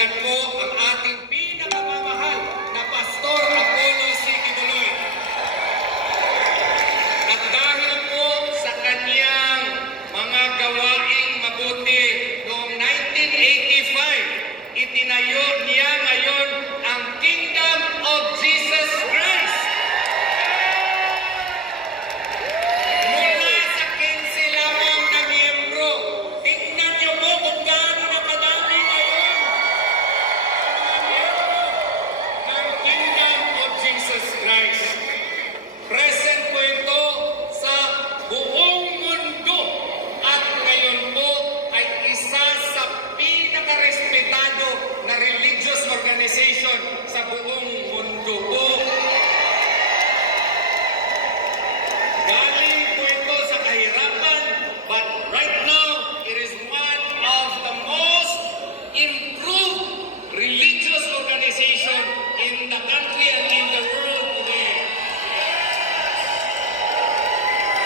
Ayan po ang ating pinakamamahal na Pastor Apollo C. Kibuloy. At dahil po sa kanyang mga gawaing mabuti noong 1985, itinayo niya ngayon ang Kingdom of Jesus Christ. Mula sa 15 lamang na miyembro, tingnan niyo po kung gaano na kadami ngayon ang miyembro ng Kingdom of Jesus Christ. Present po ito sa buong mundo at ngayon po ay isa sa pinakarespetado na religious organization sa buong mundo po. Galing po ito sa kahirapan, but right now, it is one of the most improved religious organization in the country and in the world today.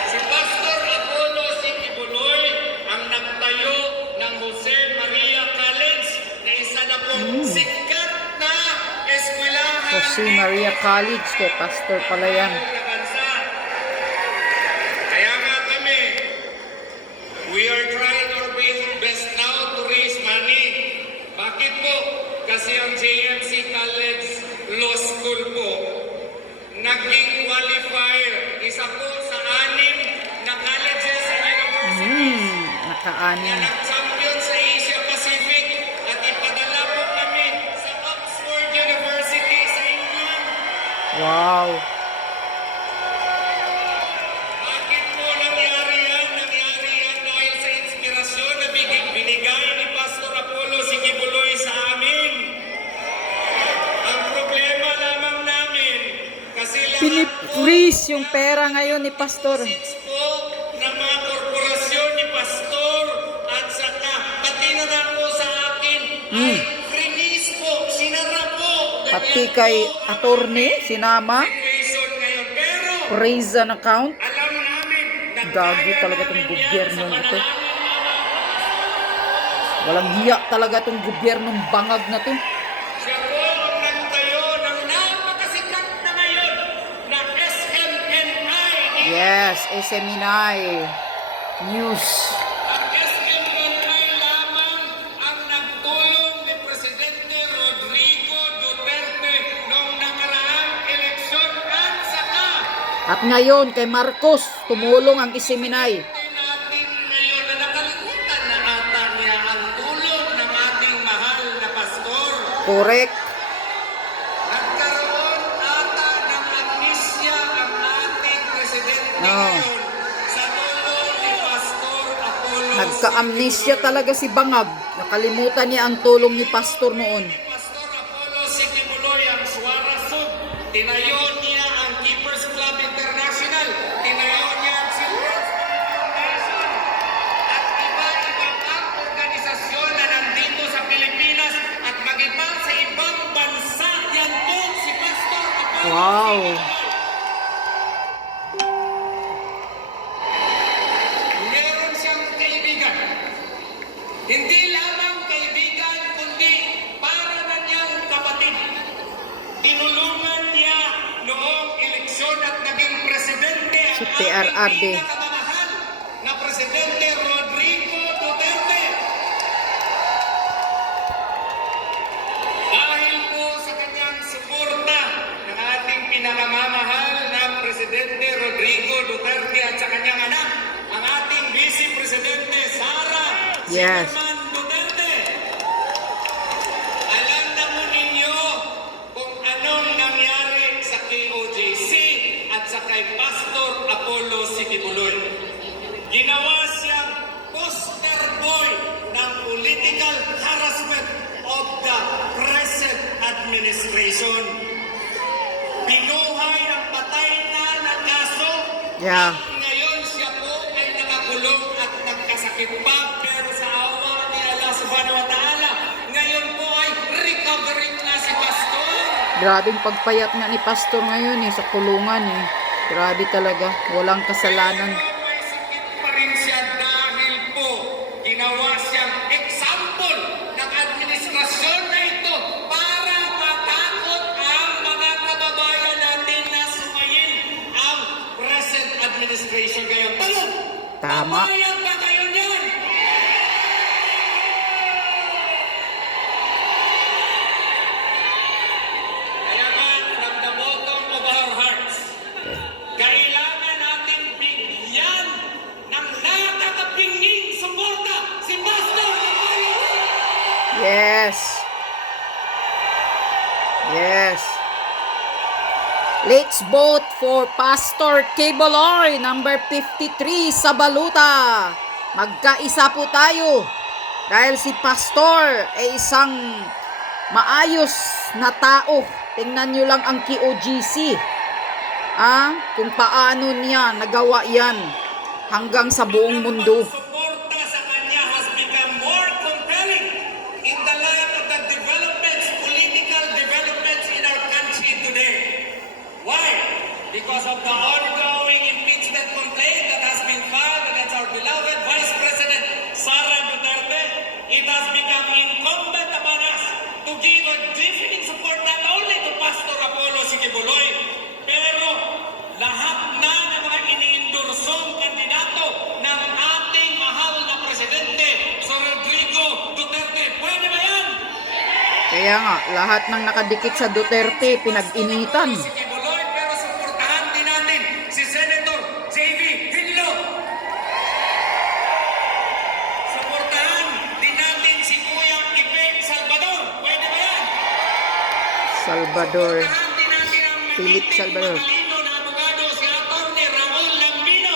Si Pastor Apollo C. Kibuloy ang nagtayo ng Jose Maria College na isa na pong sikat na eskwelahan Jose Maria College, kay Pastor pala yan. na bansa. Kaya nga kami, we are trying our best now to raise money. Bakit po? Kasi ang JMC College Law School po, naging qualifier. Isa po sa 6 na colleges and universities na Naka-anim. nag-champion sa Asia Pacific at ipadala po kami sa Oxford University sa England. Wow. Bakit po nangyari yan? Nangyari yan dahil sa inspirasyon na binigay ni Pastor Apollo C. Kibuloy sa amin. Ang problema lamang namin, kasi lahat Pinip-freeze yung pera ngayon ni Pastor. assets po ng mga korporasyon ni Pastor at saka pati na lang po sa akin ay freeze po, sinara po. Pati kay attorney, sinama, Reason ngayon. Pero praise an account. alam namin na Gago kaya talaga namin tong yan gobyernong sa ito. panalangin namin. Walang hiya talaga tong gobyernong bangag na to. Siya po ang nagtayo ng napakasikat na ngayon na SMNI. Yes, SMNI News. Ang SMNI lamang ang nagtulong ni Presidente Rodrigo Duterte noong nakaraang eleksyon at saka At ngayon kay Marcos, tumulong ang SMNI. natin ngayon na nakalimutan na ata niya ang tulong ng ating mahal na pastor. Correct. Nagkaroon ata ng amnesia ang ating presidente Oo. ngayon sa tulong ni Pastor Apollo. Nagka-amnesia talaga si Bangag. Nakalimutan niya ang tulong ni Pastor noon. Pastor Apollo C. Kibuloy ang Suara Sub. Tinayo niya ang Keepers Club International. Tinayo niya ang Children's Foundation. At iba-iba pang organisasyon na nandito sa Pilipinas at mag-iba sa ibang bansa. Yan po si Pastor Apollo Wow. C. Kibuloy. Meron siyang kaibigan. Hindi lamang kaibigan, kundi para na niyang kapatid. Tinulungan niya noong eleksyon at naging presidente ang Si PRRD. ating pinakamamahal na presidente Rodrigo Duterte. Dahil po sa kanyang suporta ng ating pinakamamahal na presidente Rodrigo Duterte at sa kanyang anak, ang ating vice presidente Sara Yes. Zimmerman Duterte. Alam na mo ninyo kung anong nangyari sa KOJC at sa kay Pastor Apollo C. Kibuloy. Ginawa siyang poster boy ng political harassment of the present administration. Binuhay ang patay na kaso. Yeah. At ngayon siya po ay nakakulong at nagkasakit pa, pero sa awa ni Allah subhanahu wa ta'ala, ngayon po ay recovering na si Pastor. Grabing pagpayat nga ni Pastor ngayon sa kulungan Grabe talaga, walang kasalanan. Pero may sakit pa rin siya dahil po ginawa siyang example ng administrasyon na administration ngayon. Tanong! Tama. Pabayag ba kayo niyan? Kaya nga, from the bottom of our hearts, kailangan natin bigyan ng nakakapinging suporta si Pastor Apollo. Yes. Yes. Let's vote for Pastor Quiboloy, number 53 sa baluta. Magkaisa po tayo. Dahil si Pastor ay isang maayos na tao. Tingnan nyo lang ang KOGC. Kung paano niya nagawa yan hanggang sa buong mundo. Suporta sa kanya has become more compelling in the light of the developments, political developments in our country today. Why? Because of the ongoing impeachment complaint that has been filed against our beloved Vice President Sara Duterte. It has become incumbent upon us to give a definite support not only to Pastor Apollo Quiboloy, pero lahat na ng mga iniindorsong kandidato ng ating mahal na Presidente, Sir Rodrigo Duterte. Pwede ba yan? Kaya nga, lahat ng nakadikit sa Duterte, pinag-initan. Si Quiboloy, pero suportahan din natin si Senator J.V. Hinlo. Suportahan din natin si Kuya Ipe Salvador. Pwede ba yan? Salvador. Suportahan din natin ang Philip magiting Salvador. matalino na abogado si Atty. Raul Lambino.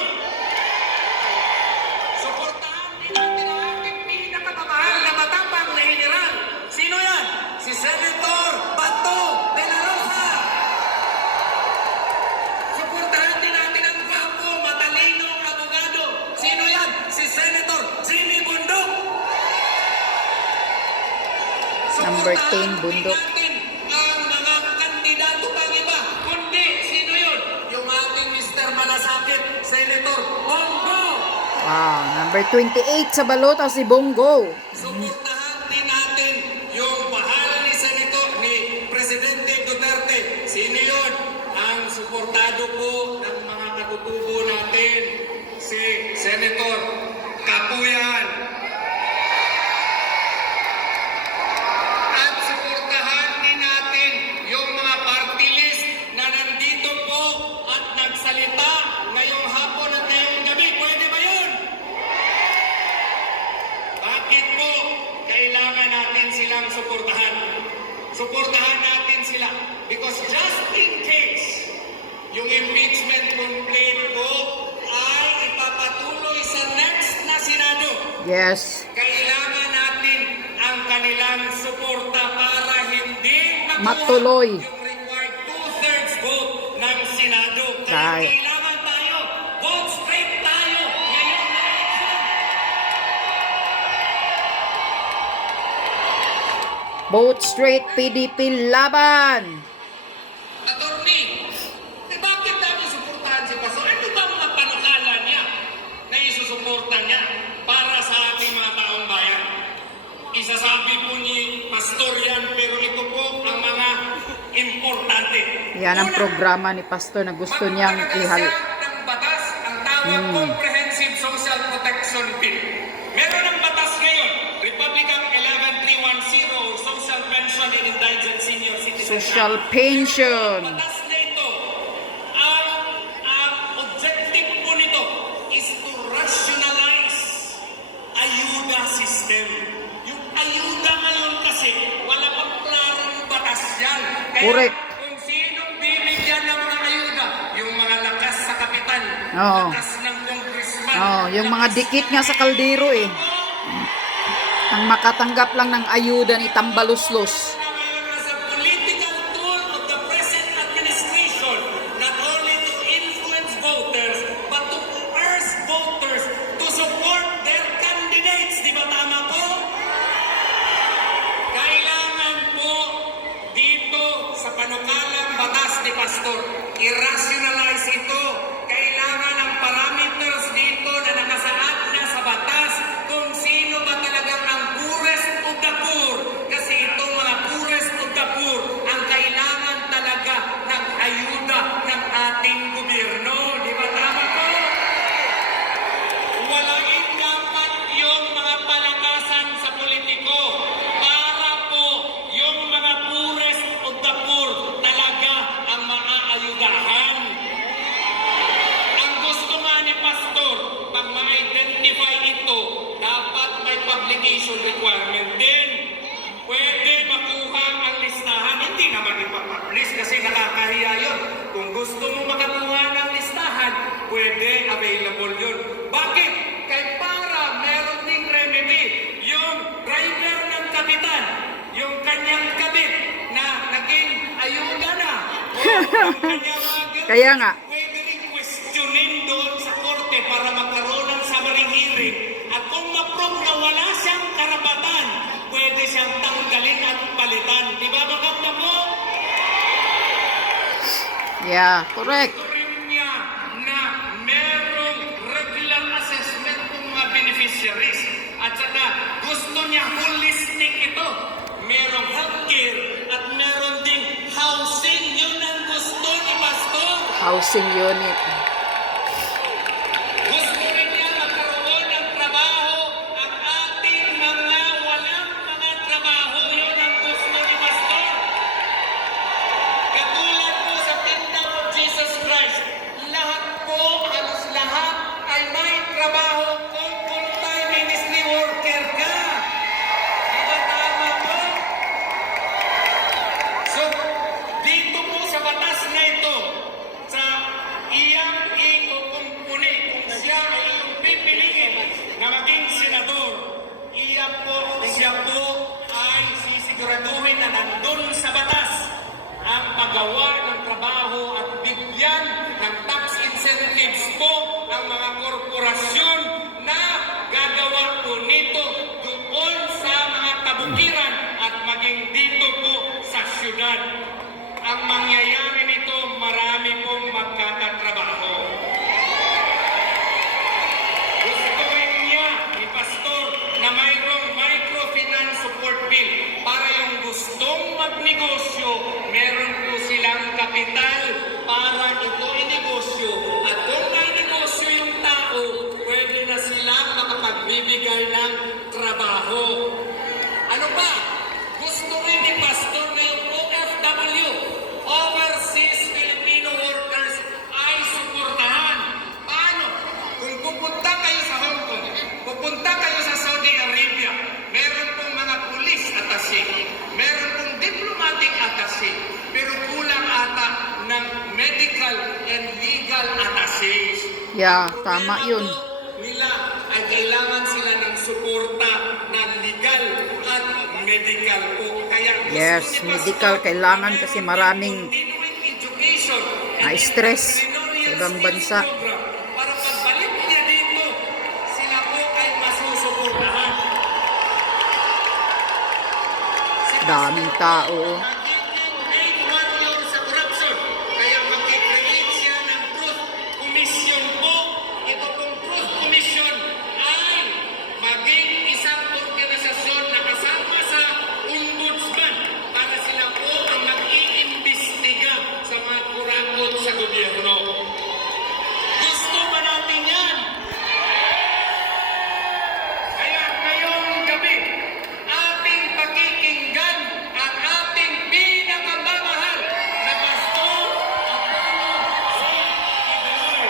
Suportahan din natin ang ating pinakamamahal na matapang na general. Sino yan? Si Senator Bato de la Rosa. Suportahan din natin ang gwapo, matalinong abogado. Sino yan? Si Senator Jimmy Bundok. Number 10, Suportahan din Bundok. natin ang mga kandidato pang iba. Kundi, sino yun? Yung ating Mr. Malasakit, Senator Bongo. Wow, number 28 sa baluta si Bongo. Suportahan din natin yung mahal ni Presidente Duterte. Sino yun? Ang suportado po ng mga katutubo natin, si Senator Kapuyan. At suportahan din natin yung mga party list na nandito po at nagsalita ngayong hapon at ngayong gabi. Pwede ba yun? Bakit po kailangan natin silang suportahan? Suportahan natin sila because just in case yung impeachment complaint po ay ipapatuloy sa next na Senado, Yes. kailangan natin ang kanilang suporta para hindi Matuloy. yung required 2/3 vote ng Senado. Kaya Right. kailangan tayo, vote straight tayo ngayong election. Vote straight, PDP laban. Attorney, bakit namin suportahan si Pastor? Ano ba mga panukala niya na isusuporta niya para sa ating mga taong bayan? Isasabi po ni Pastor yan, pero ito po ang mga importante. Yan ang Una, programa ni Pastor na gusto niyang ihal. magtatagal siya ng batas ang tawag Comprehensive Social Protection Bill. Meron ng batas ngayon, Republican 11310 or Social Pension and Indigent Senior Citizen Social Act. pension. Batas na ito, ang objective po nito is to rationalize ayuda system. Yung ayuda ngayon kasi, wala pang klarong batas yan. Kaya Correct. kung sinong bibigyan ng mga ayuda, yung mga lakas sa kapitan, Oo. lakas ng congressman, Yung mga lakas dikit ng nga sa kaldero eh. Ang makatanggap lang ng ayuda ni Tambaluslos. na ngayon as a political tool of the present administration, not only to influence voters, but to coerce voters to support their candidates. Di ba tama po? Kailangan po dito sa panukalang batas ni Pastor, i-rationalize ito. Kailangan ang parameters dito na nakasaad na sa batas kung sino ba talagang ang poorest of the poor. Kasi itong mga pwede available yun. Bakit? Kay para meron ding remedy. Yung driver ng kapitan, yung kanyang kabit na naging ayuda na, o yung kanyang mga Kaya nga. pwede rin questionin doon sa korte para magkaroon ng summary hearing. At kung ma-prove na wala siyang karapatan, pwede siyang tanggalin at palitan. Di ba maganda po? Yeah, correct. Gusto rin niya na merong regular assessment ng mga beneficiaries. At saka gusto niya holistic ito. Merong healthcare at meron ding housing. Yun ang gusto ni Pastor. Housing unit. Gusto rin niya magkaroon ng trabaho ang ating mga walang mga trabaho. Yun ang gusto ni Pastor. Katulad po sa Kingdom of Jesus Christ, lahat po, halos lahat ay may trabaho kung full-time ministry worker ka. Di ba tama po? So, dito po sa batas na ito, sa iyang ikukumpuni, kung siya ay iyong pipiliin na maging senador, siya po ay sisiguraduhin na nandun sa batas ang paggawa ng trabaho at bigyan ng tax incentives po ang mga korporasyon na gagawa po nito doon sa mga kabukiran at maging dito po sa syudad. Ang mangyayari nito, marami pong magkakatrabaho. Gusto rin niya ni Pastor na mayroong microfinance support bill para yung gustong magnegosyo, meron po silang kapital para ito inegosyo. At kung may negosyo yung tao, pwede na silang makapagbibigay ng trabaho. Ano pa? Gusto rin ni Pastor na yung OFW, Overseas Filipino Workers, ay suportahan. Paano? Kung pupunta kayo sa Hong Kong, pupunta kayo sa Saudi Arabia, meron pong mga police attaché, meron pong diplomatic attaché, pero kulang ata ng medical and legal attaches. Yeah, tama yun. Nila ay kailangan sila ng suporta na legal at medical po. Kaya gusto Yes, ni Pastor, medical kailangan meron kasi din maraming continuing education and na-stress entrepreneurial sa ibang skills bansa. program. Para pagbalik niya dito, sila po ay masusuportahan. Daming tao. Nagiging main warrior sa corruption. Kaya mag-create siya ng Truth Commission po. Ito pong Truth Commission ay maging isang organisasyon na kasama sa ombudsman para sila po ang mag-iimbestiga sa mga kurakot sa gobyerno. Gusto ba natin yan? Kaya ngayong gabi, ating pakikinggan ang ating pinakamamahal na Pastor Apollo C. Kibuloy.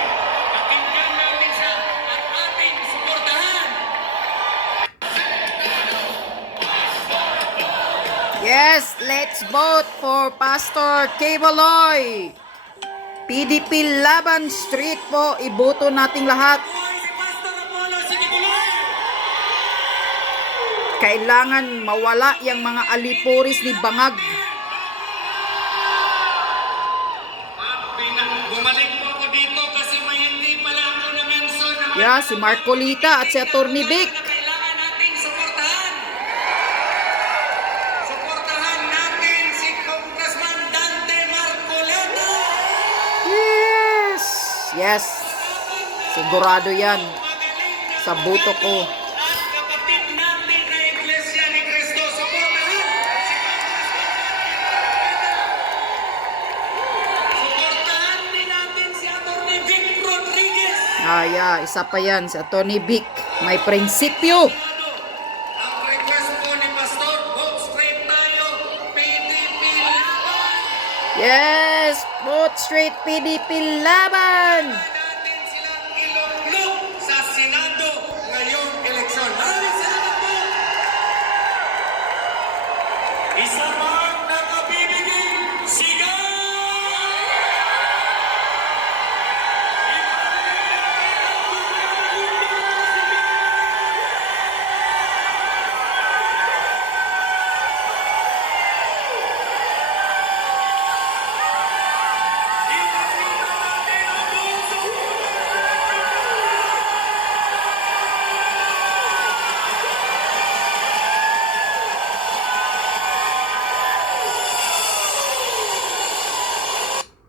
Pakinggan natin siya at ating suportahan. Yes, let's vote for Pastor Kibuloy. PDP Laban Street po, iboto nating lahat. Buhay si Pastor Apollo C. Kibuloy! Kailangan mawala yung mga alipuris ni Bangag. Bumalik po ako dito kasi may hindi pala ako na-mention na mga Yeah, si Marcolita at si Atty. Vic. na kailangan nating suportahan. Suportahan natin si Congressman Dante Marcoleta. Yes! Yes, sigurado yan Magaling na sa boto ko. at kapatid natin na Iglesia ni Cristo. Suportahan si Congressman. Suportahan din natin si Atty. Vic Rodriguez. Yeah, isa pa yan, si Atty. Vic. May prinsipyo. Ang request po ni Pastor, vote straight tayo, PDP laban! Yes, vote straight PDP Laban.